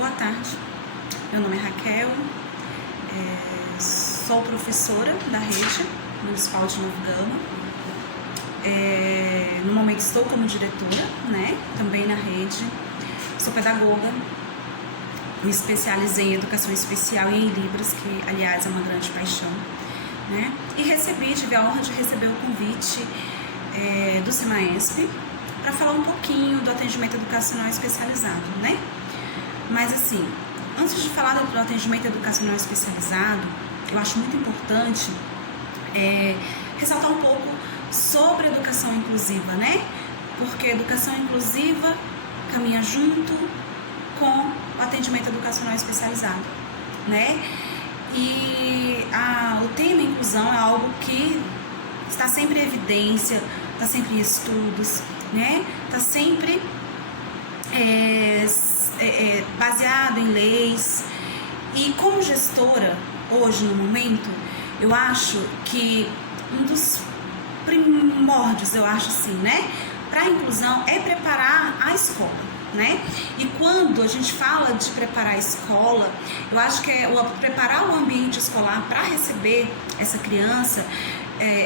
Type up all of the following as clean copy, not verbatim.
Boa tarde, meu nome é Raquel, sou professora da rede municipal de Novo Gama. No momento estou como diretora, também na rede. Sou pedagoga, me especializei em educação especial e em Libras, que aliás é uma grande paixão, E tive a honra de receber o convite do SEMAESP para falar um pouquinho do atendimento educacional especializado, Mas assim, antes de falar do atendimento educacional especializado, eu acho muito importante ressaltar um pouco sobre a educação inclusiva, Porque a educação inclusiva caminha junto com o atendimento educacional especializado, E o tema inclusão é algo que está sempre em evidência, está sempre em estudos, Está sempre baseado em leis. E como gestora, hoje no momento, eu acho que um dos primórdios, para a inclusão é preparar a escola, E quando a gente fala de preparar a escola, eu acho que preparar o ambiente escolar para receber essa criança,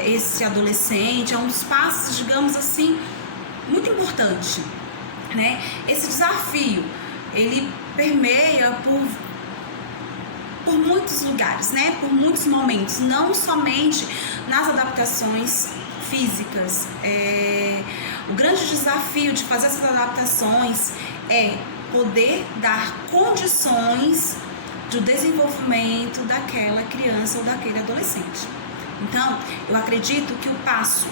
esse adolescente, é um dos passos, digamos assim, muito importante, Esse desafio, ele permeia por muitos lugares, por muitos momentos, não somente nas adaptações físicas. O grande desafio de fazer essas adaptações é poder dar condições do desenvolvimento daquela criança ou daquele adolescente. Então, eu acredito que o passo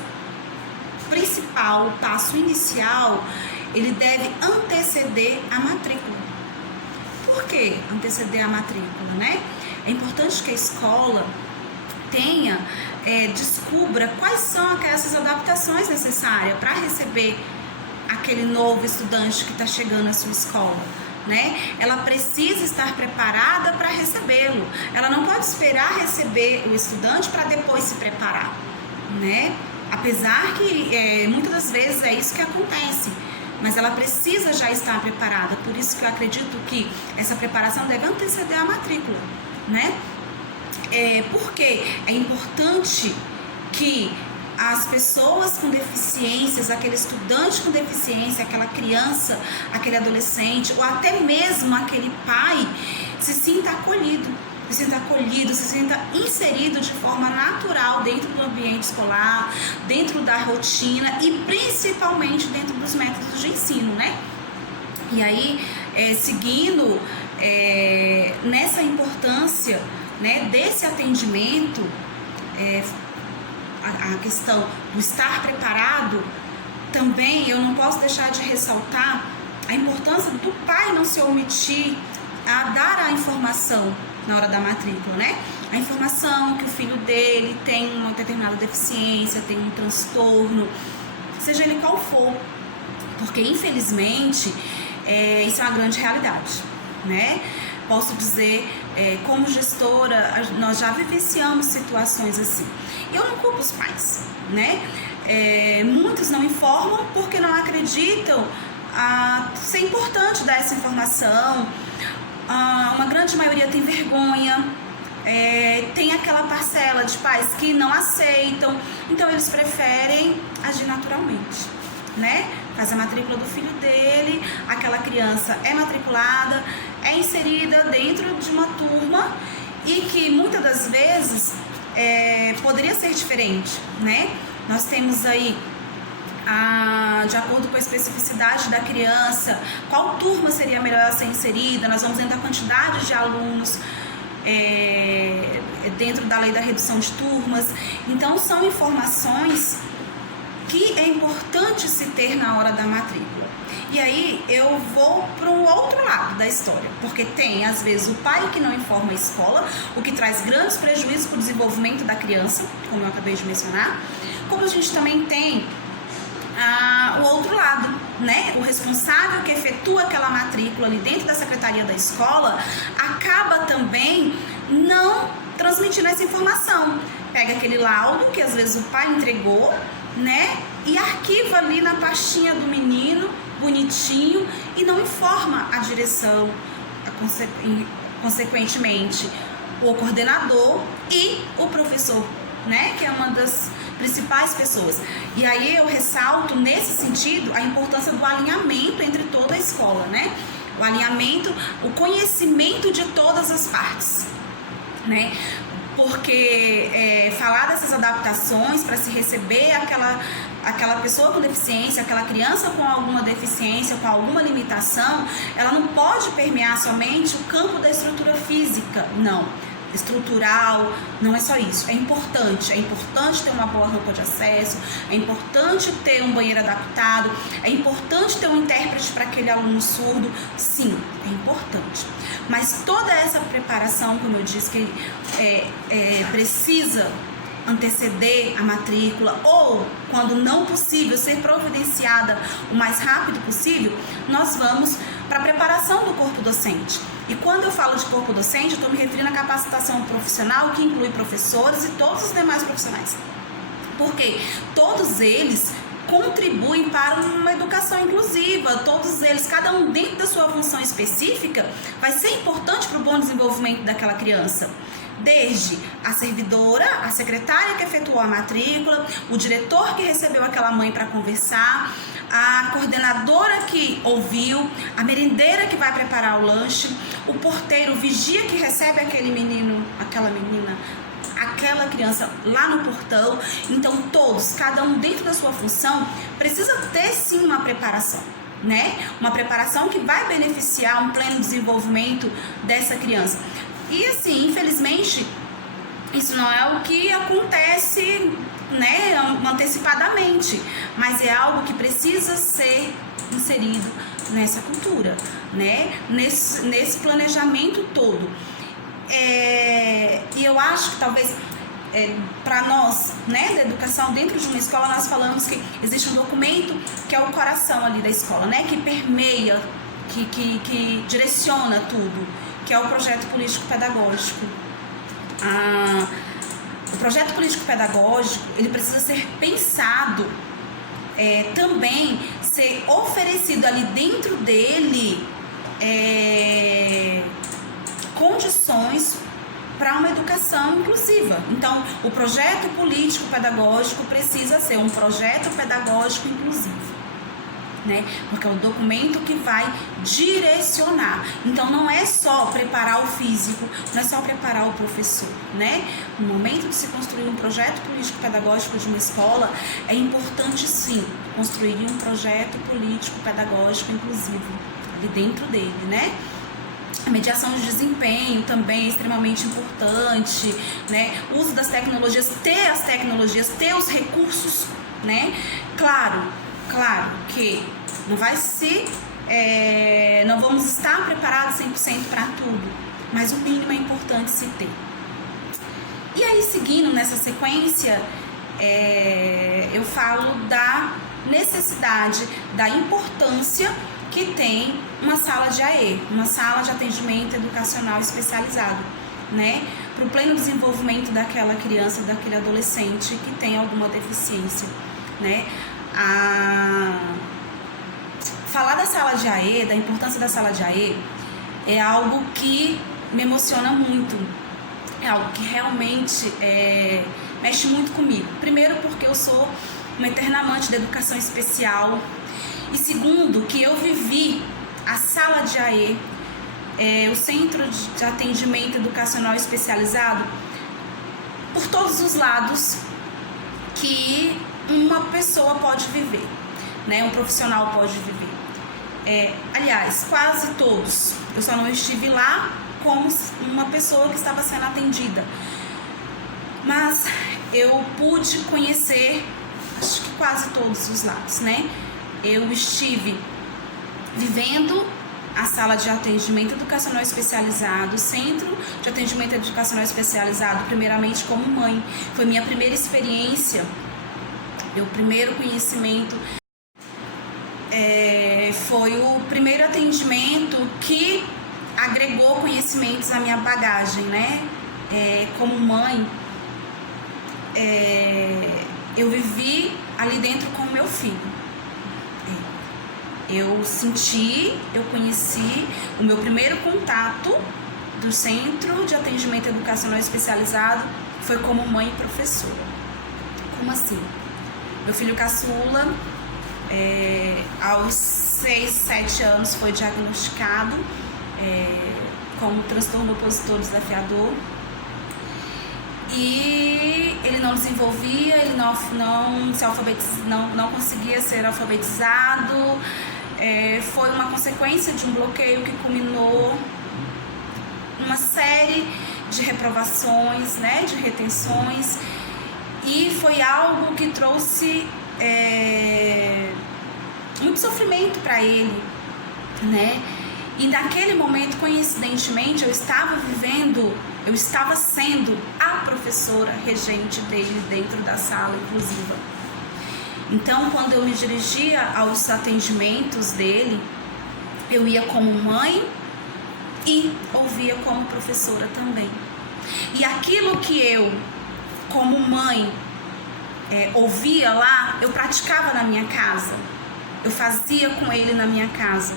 principal, o passo inicial, ele deve anteceder a matrícula. Por que anteceder a matrícula, É importante que a escola descubra quais são essas adaptações necessárias para receber aquele novo estudante que está chegando à sua escola, Ela precisa estar preparada para recebê-lo. Ela não pode esperar receber o estudante para depois se preparar, Apesar que muitas das vezes é isso que acontece, mas ela precisa já estar preparada. Por isso que eu acredito que essa preparação deve anteceder a matrícula, Porque é importante que as pessoas com deficiências, aquele estudante com deficiência, aquela criança, aquele adolescente, ou até mesmo aquele pai, se sinta acolhido, se sinta inserido de forma natural dentro do ambiente escolar, dentro da rotina e principalmente dentro dos métodos de ensino, E aí, seguindo nessa importância, desse atendimento, a questão do estar preparado, também eu não posso deixar de ressaltar a importância do pai não se omitir a dar a informação na hora da matrícula, A informação que o filho dele tem uma determinada deficiência, tem um transtorno, seja ele qual for, porque infelizmente isso é uma grande realidade, Posso dizer, como gestora, nós já vivenciamos situações assim. Eu não culpo os pais, Muitos não informam porque não acreditam ser importante dar essa informação. Uma grande maioria tem vergonha, tem aquela parcela de pais que não aceitam, então eles preferem agir naturalmente, Faz a matrícula do filho dele, aquela criança é matriculada, é inserida dentro de uma turma e que muitas das vezes poderia ser diferente, Nós temos aí, de acordo com a especificidade da criança, qual turma seria melhor a ser inserida. Nós vamos dentro da quantidade de alunos dentro da lei da redução de turmas. Então, são informações que é importante se ter na hora da matrícula. E aí eu vou para o outro lado da história, porque tem às vezes o pai que não informa a escola, o que traz grandes prejuízos para o desenvolvimento da criança, como eu acabei de mencionar, como a gente também tem o outro lado, O responsável que efetua aquela matrícula ali dentro da secretaria da escola acaba também não transmitindo essa informação. Pega aquele laudo que às vezes o pai entregou, E arquiva ali na pastinha do menino, bonitinho, e não informa a direção, a consequentemente, o coordenador e o professor, né, que é uma das principais pessoas. E aí eu ressalto, nesse sentido, a importância do alinhamento entre toda a escola, né? O alinhamento, o conhecimento de todas as partes, né? Porque falar dessas adaptações para se receber aquela pessoa com deficiência, aquela criança com alguma deficiência, com alguma limitação, ela não pode permear somente o campo da estrutura física, não. Estrutural, não é só isso, é importante ter uma boa rampa de acesso, é importante ter um banheiro adaptado, é importante ter um intérprete para aquele aluno surdo, sim, é importante, mas toda essa preparação, como eu disse, que precisa anteceder a matrícula ou, quando não possível, ser providenciada o mais rápido possível, nós vamos para a preparação do corpo docente. E quando eu falo de corpo docente, eu estou me referindo à capacitação profissional, que inclui professores e todos os demais profissionais. Porque todos eles contribuem para uma educação inclusiva, todos eles, cada um dentro da sua função específica, vai ser importante para o bom desenvolvimento daquela criança. Desde a servidora, a secretária que efetuou a matrícula, o diretor que recebeu aquela mãe para conversar, a coordenadora que ouviu, a merendeira que vai preparar o lanche, o porteiro, o vigia que recebe aquele menino, aquela menina, aquela criança lá no portão. Então todos, cada um dentro da sua função, precisa ter sim uma preparação, né? Uma preparação que vai beneficiar um pleno desenvolvimento dessa criança. E assim, infelizmente, isso não é o que acontece, né, antecipadamente, mas é algo que precisa ser inserido nessa cultura, né, nesse planejamento todo. E eu acho que talvez para nós, né, da educação dentro de uma escola, nós falamos que existe um documento que é o coração ali da escola, né, que permeia, que direciona tudo, que é o projeto político-pedagógico. O projeto político-pedagógico, ele precisa ser pensado, também ser oferecido ali dentro dele condições para uma educação inclusiva. Então, o projeto político-pedagógico precisa ser um projeto pedagógico inclusivo, né? Porque é um documento que vai direcionar. Então não é só preparar o físico, não é só preparar o professor, né? No momento de se construir um projeto político-pedagógico de uma escola, é importante sim construir um projeto político-pedagógico inclusivo ali dentro dele, né? A mediação de desempenho também é extremamente importante, né? O uso das tecnologias, ter as tecnologias, ter os recursos, né? Claro que não vai ser, não vamos estar preparados 100% para tudo, mas o mínimo é importante se ter. E aí, seguindo nessa sequência, eu falo da necessidade, da importância que tem uma sala de AE, uma sala de atendimento educacional especializado, né, para o pleno desenvolvimento daquela criança, daquele adolescente que tem alguma deficiência, né. Falar da sala de AE, da importância da sala de AE, é algo que me emociona muito, é algo que realmente mexe muito comigo. Primeiro, porque eu sou uma eterna amante da educação especial, e segundo, que eu vivi a sala de AE, o Centro de Atendimento Educacional Especializado, por todos os lados que uma pessoa pode viver, né? Um profissional pode viver. Aliás, quase todos. Eu só não estive lá como uma pessoa que estava sendo atendida, mas eu pude conhecer, acho que quase todos os lados, né? Eu estive vivendo a sala de atendimento educacional especializado, Centro de Atendimento Educacional Especializado, primeiramente como mãe. Foi minha primeira experiência, meu primeiro conhecimento, foi o primeiro atendimento que agregou conhecimentos à minha bagagem, né? Como mãe, eu vivi ali dentro com meu filho. eu conheci o meu primeiro contato do Centro de Atendimento Educacional Especializado foi como mãe e professora. Como assim? Meu filho caçula, aos 6, 7 anos foi diagnosticado com transtorno opositor desafiador. E ele não desenvolvia, ele não conseguia ser alfabetizado. Foi uma consequência de um bloqueio que culminou numa série de reprovações, né, de retenções, e foi algo que trouxe muito sofrimento para ele, né? E naquele momento, coincidentemente, eu estava sendo a professora regente dele dentro da sala inclusiva. Então, quando eu me dirigia aos atendimentos dele, eu ia como mãe e ouvia como professora também. E aquilo que eu, como mãe, ouvia lá, eu praticava na minha casa. Eu fazia com ele na minha casa.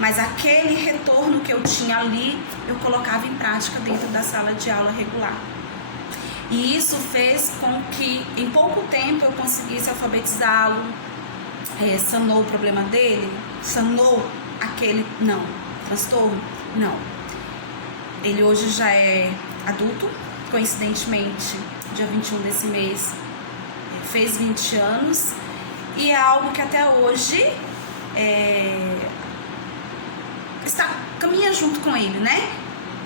Mas aquele retorno que eu tinha ali, eu colocava em prática dentro da sala de aula regular. E isso fez com que, em pouco tempo, eu conseguisse alfabetizá-lo, sanou o problema dele, sanou aquele, não, transtorno, não. Ele hoje já é adulto, coincidentemente, dia 21 desse mês, fez 20 anos, e é algo que até hoje caminha junto com ele, né?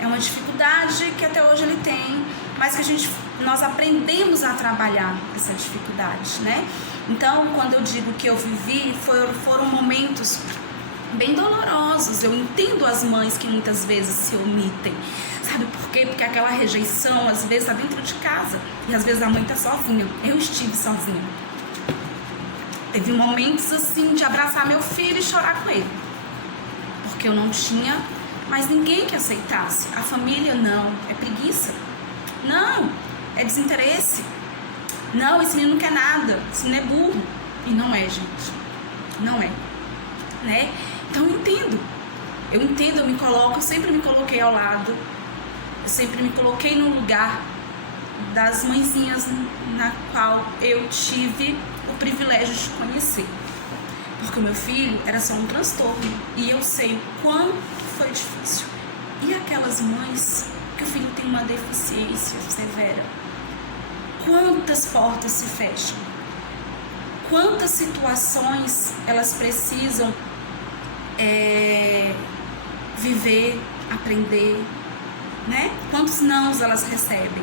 É uma dificuldade que até hoje ele tem, mas que nós aprendemos a trabalhar essa dificuldade, né? Então, quando eu digo que eu vivi, foram momentos bem dolorosos. Eu entendo as mães que muitas vezes se omitem. Sabe por quê? Porque aquela rejeição, às vezes, está dentro de casa. E às vezes a mãe está sozinha. Eu estive sozinha. Teve momentos, assim, de abraçar meu filho e chorar com ele. Porque eu não tinha mais ninguém que aceitasse. A família, não. É preguiça. Não. É desinteresse. Não, esse menino não quer nada. Esse menino é burro. E não é, gente. Não é. Né? Então eu entendo, eu sempre me coloquei ao lado, eu sempre me coloquei no lugar das mãezinhas na qual eu tive o privilégio de conhecer, porque o meu filho era só um transtorno e eu sei o quanto foi difícil. E aquelas mães que o filho tem uma deficiência severa, quantas portas se fecham, quantas situações elas precisam viver, aprender, né? Quantos nãos elas recebem.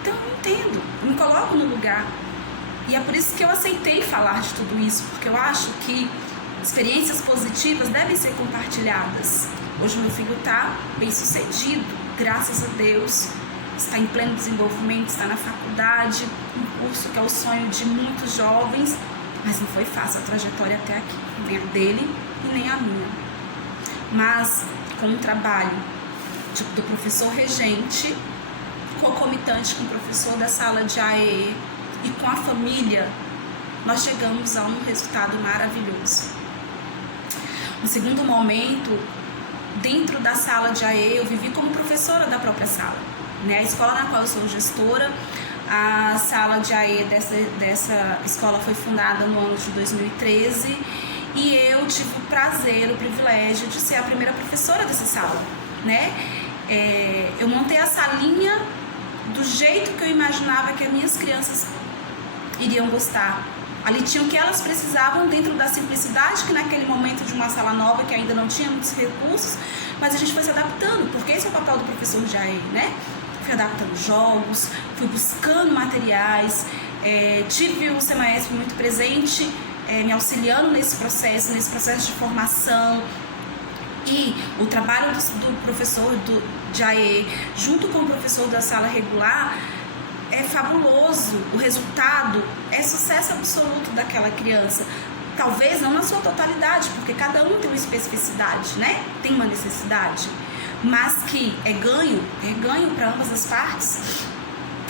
Então eu entendo, eu me coloco no lugar. E é por isso que eu aceitei falar de tudo isso, porque eu acho que experiências positivas devem ser compartilhadas. Hoje meu filho está bem sucedido, graças a Deus, está em pleno desenvolvimento, está na faculdade, um curso que é o sonho de muitos jovens, mas não foi fácil a trajetória até aqui, nem a dele e nem a minha. Mas com um trabalho do professor regente, concomitante com o professor da sala de AEE e com a família, nós chegamos a um resultado maravilhoso. No segundo momento, dentro da sala de AEE, eu vivi como professora da própria sala, né? A escola na qual eu sou gestora, a sala de AEE dessa escola foi fundada no ano de 2013 e eu tive o prazer, o privilégio de ser a primeira professora dessa sala, né? Eu montei a salinha do jeito que eu imaginava que as minhas crianças iriam gostar. Ali tinha o que elas precisavam dentro da simplicidade, que naquele momento de uma sala nova, que ainda não tinha muitos recursos, mas a gente foi se adaptando, porque esse é o papel do professor de AEE, né? Fui adaptando jogos, fui buscando materiais, tive o SEMAESP muito presente, me auxiliando nesse processo de formação. E o trabalho do professor de AEE junto com o professor da sala regular é fabuloso. O resultado é sucesso absoluto daquela criança. Talvez não na sua totalidade, porque cada um tem uma especificidade, né? Tem uma necessidade. Mas que é ganho para ambas as partes.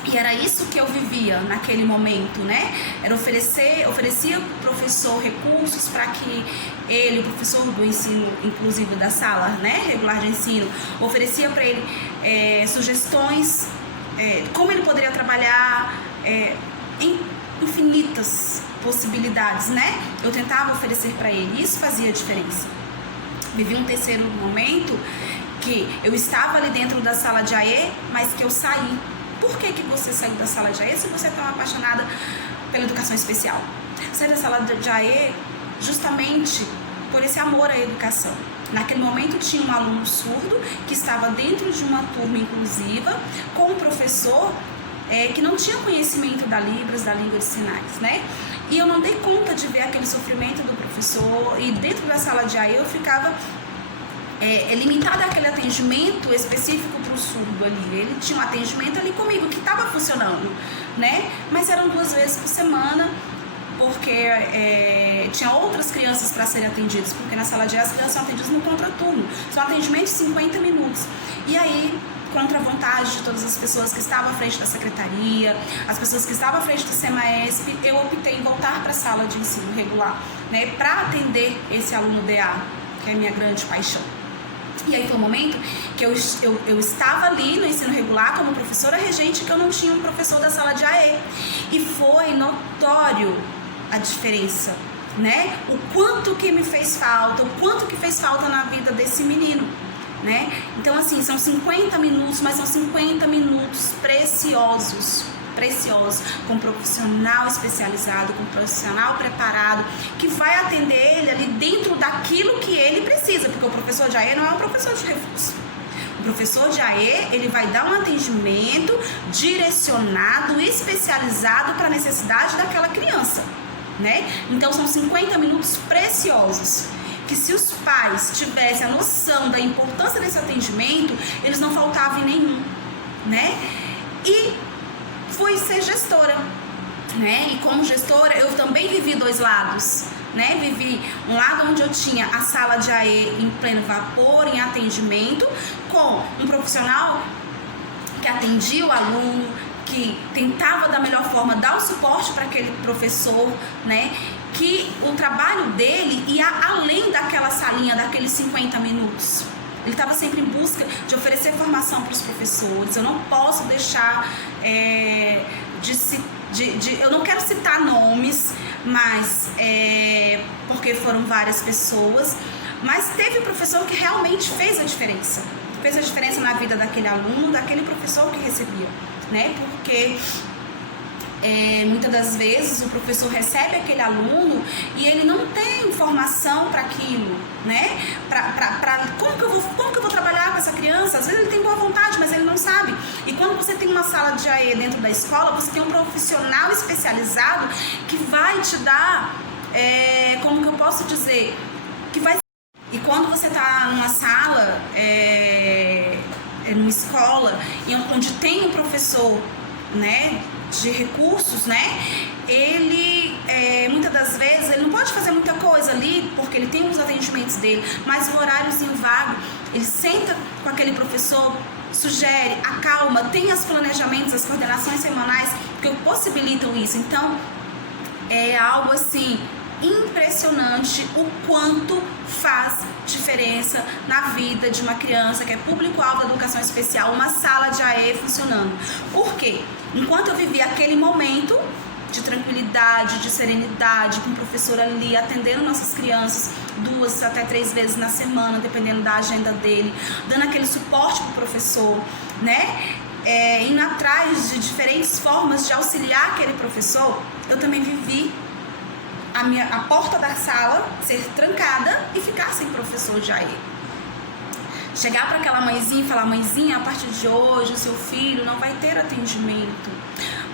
E era isso que eu vivia naquele momento, né? Era oferecia para o professor recursos para que ele, o professor do ensino, inclusive da sala, né, regular de ensino, oferecia para ele sugestões, como ele poderia trabalhar em infinitas possibilidades, né? Eu tentava oferecer para ele, isso fazia diferença. Vivi um terceiro momento que eu estava ali dentro da sala de AE, mas que eu saí. Por que você saiu da sala de AE se você é tão apaixonada pela educação especial? Saí da sala de AE justamente por esse amor à educação. Naquele momento tinha um aluno surdo que estava dentro de uma turma inclusiva com um professor que não tinha conhecimento da Libras, da língua de sinais, né? E eu não dei conta de ver aquele sofrimento do professor, e dentro da sala de AE eu ficava limitado àquele atendimento específico para o surdo ali. Ele tinha um atendimento ali comigo que estava funcionando, né? Mas eram 2 vezes por semana, porque tinha outras crianças para serem atendidas, porque na sala de aula as crianças são atendidas no contraturno, são atendimentos de 50 minutos. E aí, contra a vontade de todas as pessoas que estavam à frente da secretaria, as pessoas que estavam à frente do SEMAESP, eu optei em voltar para a sala de ensino regular, né, para atender esse aluno DA, que é a minha grande paixão. E aí foi um momento que eu estava ali no ensino regular como professora regente, que eu não tinha um professor da sala de AE. E foi notório a diferença, né? O quanto que me fez falta, o quanto que fez falta na vida desse menino, né? Então, assim, são 50 minutos, mas são 50 minutos preciosos, com um profissional especializado, com um profissional preparado, que vai atender ele ali dentro daquilo que ele precisa, porque o professor de AE não é um professor de reforço. O professor de AE, ele vai dar um atendimento direcionado, especializado para a necessidade daquela criança, né? Então, são 50 minutos preciosos, que se os pais tivessem a noção da importância desse atendimento, eles não faltavam em nenhum, né? E fui ser gestora, né? E como gestora eu também vivi 2 lados, né? Vivi um lado onde eu tinha a sala de AE em pleno vapor, em atendimento, com um profissional que atendia o aluno, que tentava da melhor forma dar o suporte para aquele professor, né? Que o trabalho dele ia além daquela salinha, daqueles 50 minutos. Ele estava sempre em busca de oferecer formação para os professores. Eu não posso deixar eu não quero citar nomes, mas porque foram várias pessoas, mas teve professor que realmente fez a diferença na vida daquele aluno, daquele professor que recebia, né? Porque muitas das vezes o professor recebe aquele aluno e ele não tem informação para aquilo, né? Como que eu vou trabalhar com essa criança? Às vezes ele tem boa vontade, mas ele não sabe. E quando você tem uma sala de AE dentro da escola, você tem um profissional especializado que vai te dar, como que eu posso dizer, que vai... E quando você está numa sala, numa escola, onde tem um professor, né, de recursos, né, ele muitas das vezes ele não pode fazer muita coisa ali porque ele tem os atendimentos dele, mas o horáriozinho vago, ele senta com aquele professor, sugere, acalma, tem os planejamentos, as coordenações semanais que possibilitam isso. Então é algo assim impressionante o quanto faz diferença na vida de uma criança que é público-alvo da educação especial, uma sala de AE funcionando. Por quê? Enquanto eu vivi aquele momento de tranquilidade, de serenidade, com o professor ali atendendo nossas crianças 2 até 3 vezes na semana, dependendo da agenda dele, dando aquele suporte para o professor, né? Indo atrás de diferentes formas de auxiliar aquele professor, eu também vivi a porta da sala ser trancada e ficar sem professor de AE. Chegar para aquela mãezinha e falar: mãezinha, a partir de hoje o seu filho não vai ter atendimento.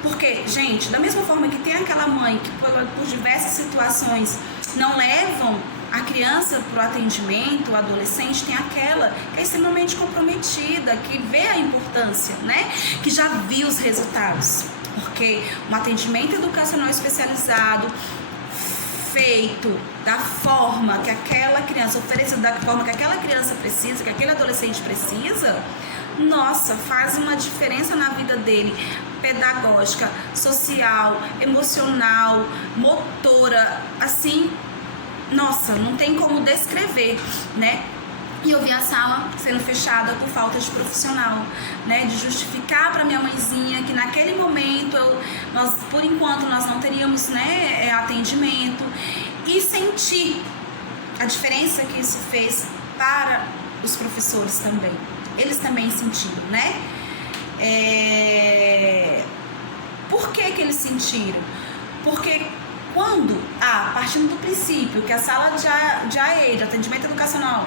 Porque, gente, da mesma forma que tem aquela mãe que por diversas situações não levam a criança para o atendimento, o adolescente, tem aquela que é extremamente comprometida, que vê a importância, né? Que já viu os resultados. Porque um atendimento educacional especializado feito da forma que aquela criança, oferecido da forma que aquela criança precisa, que aquele adolescente precisa, nossa, faz uma diferença na vida dele, pedagógica, social, emocional, motora, assim, nossa, não tem como descrever, né? E eu vi a sala sendo fechada por falta de profissional, né? De justificar para minha mãezinha que naquele momento nós, por enquanto, nós não teríamos, né, atendimento, e sentir a diferença que isso fez para os professores também. Eles também sentiram, né? Por que eles sentiram? Porque quando, partindo do princípio que a sala de AE, de atendimento educacional,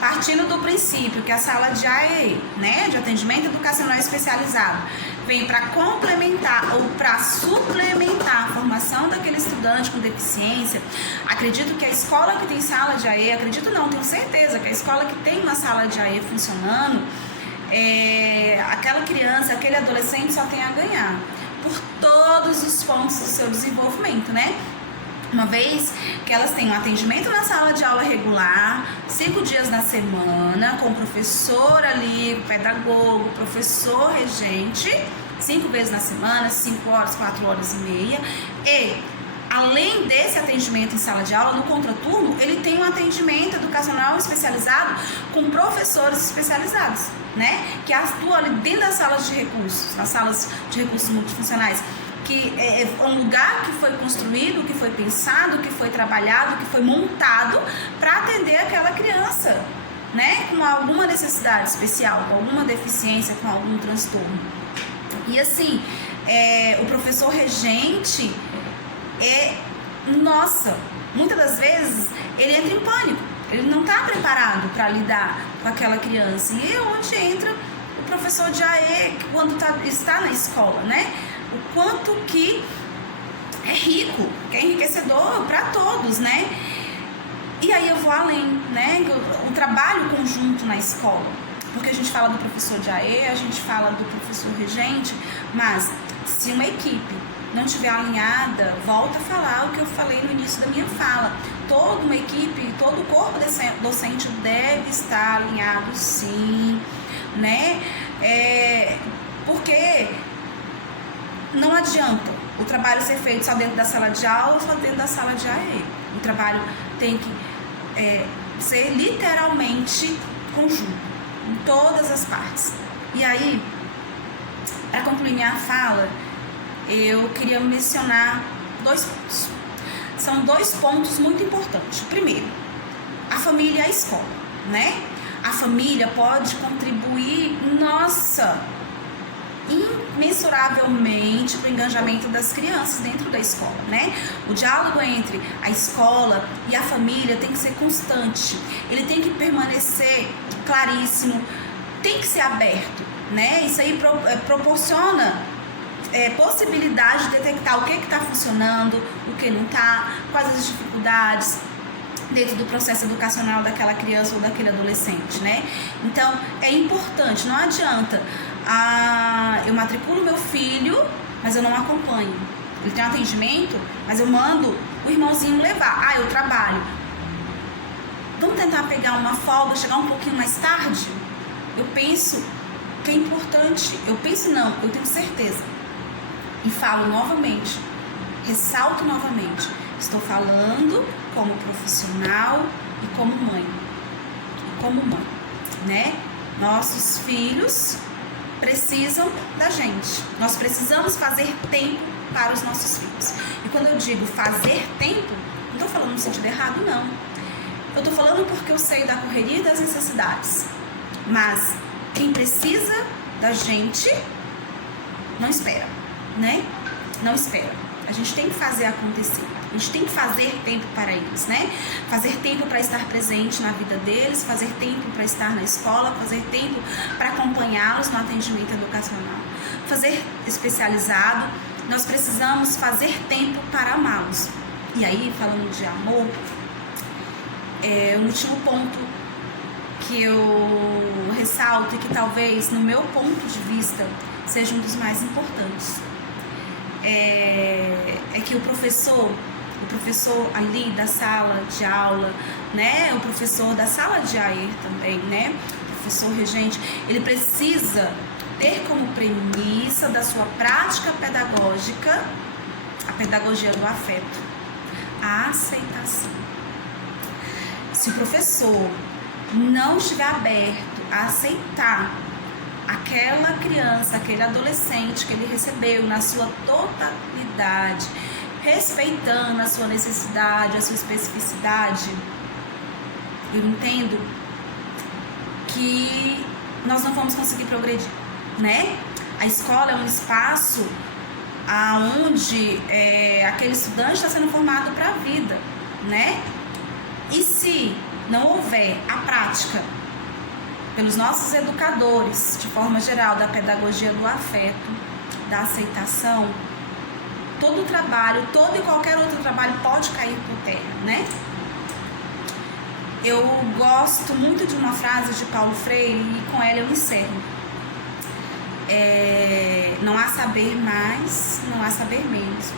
partindo do princípio que a sala de AE, né, de atendimento educacional especializado, vem para complementar ou para suplementar a formação daquele estudante com deficiência, acredito que a escola que tem sala de AE, tenho certeza que a escola que tem uma sala de AE funcionando, aquela criança, aquele adolescente só tem a ganhar por todos os pontos do seu desenvolvimento, né? Uma vez que elas têm um atendimento na sala de aula regular, 5 dias na semana, com o professor ali, pedagogo, professor regente, 5 vezes na semana, 5 horas, 4 horas e meia. E, além desse atendimento em sala de aula, no contraturno, ele tem um atendimento educacional especializado com professores especializados, né? Que atuam ali dentro das salas de recursos, nas salas de recursos multifuncionais, que é um lugar que foi construído, que foi pensado, que foi trabalhado, que foi montado para atender aquela criança, né, com alguma necessidade especial, com alguma deficiência, com algum transtorno. E assim, o professor regente muitas das vezes ele entra em pânico, ele não está preparado para lidar com aquela criança. E é onde entra o professor de AE, quando está na escola, né? O quanto que é rico, que é enriquecedor para todos, né? E aí eu vou além, né? O trabalho conjunto na escola, porque a gente fala do professor de AE, a gente fala do professor regente, mas se uma equipe não estiver alinhada, volta a falar o que eu falei no início da minha fala. Toda uma equipe, todo o corpo docente deve estar alinhado, sim, né? Porque não adianta o trabalho ser feito só dentro da sala de aula ou só dentro da sala de AE. O trabalho tem que ser literalmente conjunto, em todas as partes. E aí, para concluir minha fala, eu queria mencionar 2 pontos. São 2 pontos muito importantes. Primeiro, a família e a escola, né? A família pode contribuir, imensuravelmente para o engajamento das crianças dentro da escola, né? O diálogo entre a escola e a família tem que ser constante, ele tem que permanecer claríssimo, tem que ser aberto, né? Isso aí proporciona possibilidade de detectar o que está funcionando, o que não está, quais as dificuldades dentro do processo educacional daquela criança ou daquele adolescente, né? Então, é importante, não adianta eu matriculo meu filho, mas eu não acompanho. Ele tem um atendimento, mas eu mando o irmãozinho levar. Eu trabalho. Vamos tentar pegar uma folga, chegar um pouquinho mais tarde? Eu penso que é importante. Eu tenho certeza. E falo novamente, ressalto novamente. Estou falando como profissional e como mãe. Né? Nossos filhos precisam da gente. Nós precisamos fazer tempo para os nossos filhos. E quando eu digo fazer tempo, não estou falando no sentido errado, não. Eu estou falando porque eu sei da correria e das necessidades. Mas quem precisa da gente não espera, né? Não espera. A gente tem que fazer acontecer. A gente tem que fazer tempo para eles, né? Fazer tempo para estar presente na vida deles, fazer tempo para estar na escola, fazer tempo para acompanhá-los no atendimento educacional. Fazer especializado, nós precisamos fazer tempo para amá-los. E aí, falando de amor, o último ponto que eu ressalto e que talvez, no meu ponto de vista, seja um dos mais importantes, é que o professor ali da sala de aula, né, o professor da sala de AE também, né, professor regente, ele precisa ter como premissa da sua prática pedagógica a pedagogia do afeto, a aceitação. Se o professor não estiver aberto a aceitar aquela criança, aquele adolescente que ele recebeu na sua totalidade, respeitando a sua necessidade, a sua especificidade, eu entendo que nós não vamos conseguir progredir, né? A escola é um espaço aonde aquele estudante está sendo formado para a vida, né? E se não houver a prática pelos nossos educadores, de forma geral, da pedagogia do afeto, da aceitação, todo o trabalho, todo e qualquer outro trabalho pode cair por terra, né? Eu gosto muito de uma frase de Paulo Freire e com ela eu encerro. Não há saber mais, não há saber menos,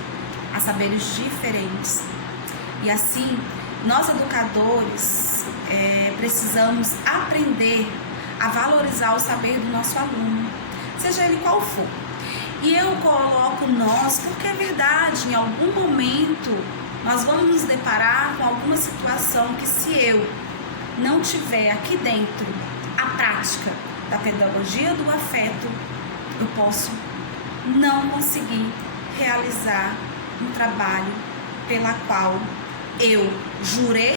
há saberes diferentes. E assim, nós educadores precisamos aprender a valorizar o saber do nosso aluno, seja ele qual for. E eu coloco nós, porque é verdade, em algum momento nós vamos nos deparar com alguma situação que, se eu não tiver aqui dentro a prática da pedagogia do afeto, eu posso não conseguir realizar um trabalho pela qual eu jurei